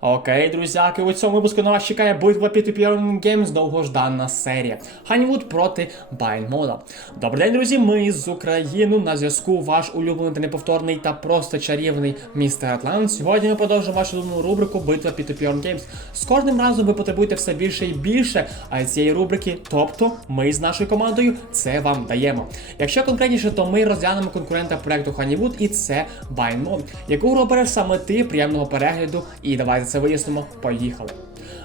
Окей, друзяки, у цьому випуску на вас чекає битва під Epic Games, довгожданна серія. Ханівуд проти Байнмода. Добрий день, друзі, ми з України. На зв'язку ваш улюблений та неповторний та просто чарівний містер Атлант. Сьогодні ми продовжуємо вашу улюблену рубрику Битва під Epic Games. З кожним разом ви потребуєте все більше і більше а цієї рубрики. Тобто, ми з нашою командою це вам даємо. Якщо конкретніше, то ми розглянемо конкурента проекту Honeywood, і це Байнмод. Яку гру обереш саме ти, приємного перегляду, і давайте це вияснимо. Поїхали.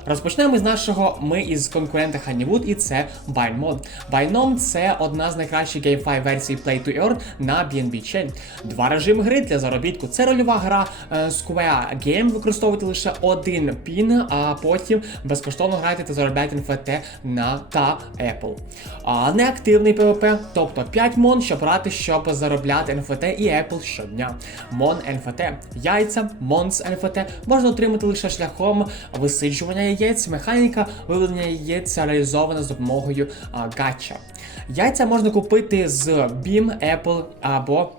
Розпочнемо з нашого ми із конкурента Honeywood, і це Bindmod. Bindom – це одна з найкращих GameFi версій Play to Earn на BNB Chain. Два режими гри для заробітку. Це рольова гра е, Square Game, використовуйте лише один пін, а потім безкоштовно грайте та заробляйте NFT на та Apple. А неактивний PvP, тобто 5 мон, щоб грати, щоб заробляти NFT і Apple щодня. Мон NFT. Яйця, Монс NFT можна отримати лише шляхом висиджування яєць, механіка виведення яєць реалізована з допомогою гача. Яйця можна купити з Beam, Apple або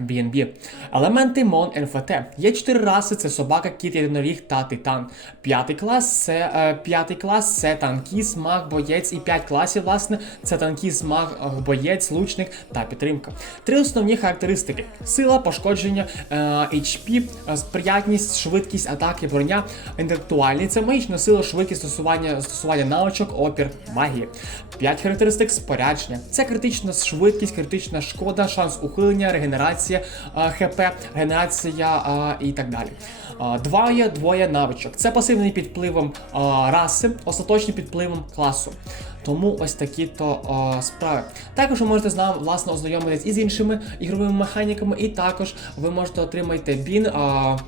BNB. Елементи Mon NFT. Є чотири раси: це собака, кіт, єдиноріг та титан. П'ятий клас це е, п'ятий клас це танкіст, маг, боєць і п'ять класів, власне, це танкіст, маг, е, боєць, лучник та підтримка. Три основні характеристики: сила, пошкодження, е, HP, е, сприятність, швидкість, атаки, броня, інтелектуальний це магічна сила, швидкість стосування, стосування навичок, опір, магії. П'ять характеристик спорядження. Це критична швидкість, критична шкода, шанс ухилення, регенерація, е, ХП, генерація і так далі. Е, Два є двоє навичок. Це пасивний під впливом раси, остаточний під впливом класу. Тому ось такі то е, справи. Також ви можете з нами власне ознайомитись із іншими ігровими механіками, і також ви можете отримати бін. е,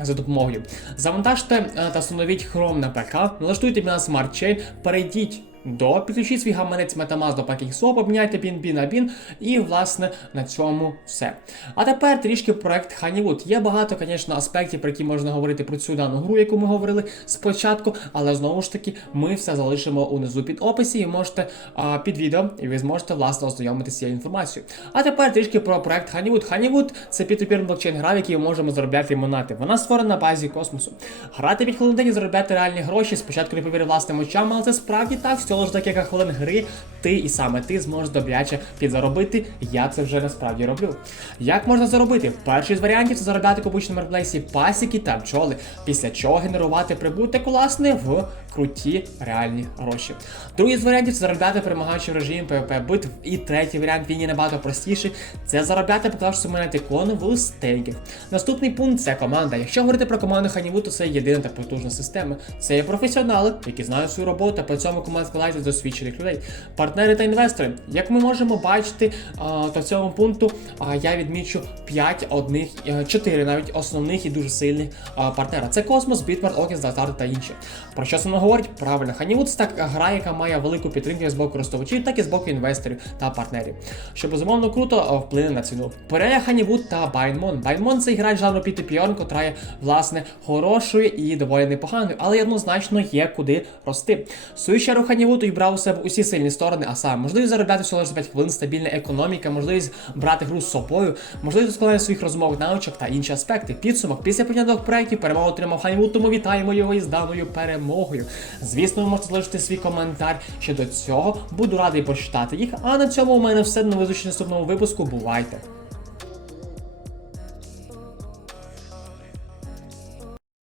за допомогою. Завантажте е, та встановіть Chrome на ПК, налаштуйте на Chain, перейдіть до, підключіть свій гаманець Metamask до PancakeSwap, обміняйте BNB на BIN і, власне, на цьому все. А тепер трішки проект Honeywood. Є багато, звісно, аспектів, про які можна говорити про цю дану гру, яку ми говорили спочатку, але знову ж таки, ми все залишимо унизу під описі і можете а, під відео, і ви зможете, власне, ознайомитися цією інформацією. А тепер трішки про проект Honeywood. Honeywood – це під блокчейн гра, в якій ми можемо заробляти монати. Вона створена на базі космосу. Грати 5 хвилин день і заробляти реальні гроші. Спочатку не повірив власним очам, але це справді так. Всього ж декілька хвилин гри ти і саме ти зможеш добряче підзаробити. Я це вже насправді роблю. Як можна заробити? Перший з варіантів це заробляти в обичному маркетплейсі пасіки та бджоли, після чого генерувати прибуток власне в круті реальні гроші. Другий з варіантів це заробляти перемагаючи в режимі PvP битв. І третій варіант він є набагато простіший. Це заробляти, поклавши мене ікону в стейків. Наступний пункт це команда. Якщо говорити про команду Honeywood, то це єдина та потужна система. Це є професіонали, які знають свою роботу, при цьому команда складається з досвідчених людей. Партнери та інвестори. Як ми можемо бачити, в цьому пункту я відмічу 5 одних, 4 навіть основних і дуже сильних партнера. Це Космос, Bitmart, Окіс, Датар та інші. Про що це говорить? Правильно, Honeywood це так гра, яка має велику підтримку з боку користувачів, так і з боку інвесторів та партнерів. Що безумовно круто вплине на ціну. Перея Honeywood та Байнмон. Байнмон це гра жанру P2P, котра є власне хорошою і доволі непоганою, але однозначно є куди рости. В свою чергу і брав у себе усі сильні сторони, а саме можливість заробляти всього лише 5 хвилин, стабільна економіка, можливість брати гру з собою, можливість складання своїх розмов, навичок та інші аспекти. Підсумок після початок проєктів перемогу отримав Honeywood, тому вітаємо його із даною перемогою. Звісно, ви можете залишити свій коментар щодо цього. Буду радий почитати їх. А на цьому у мене все. Нових зустрічей наступному випуску. Бувайте!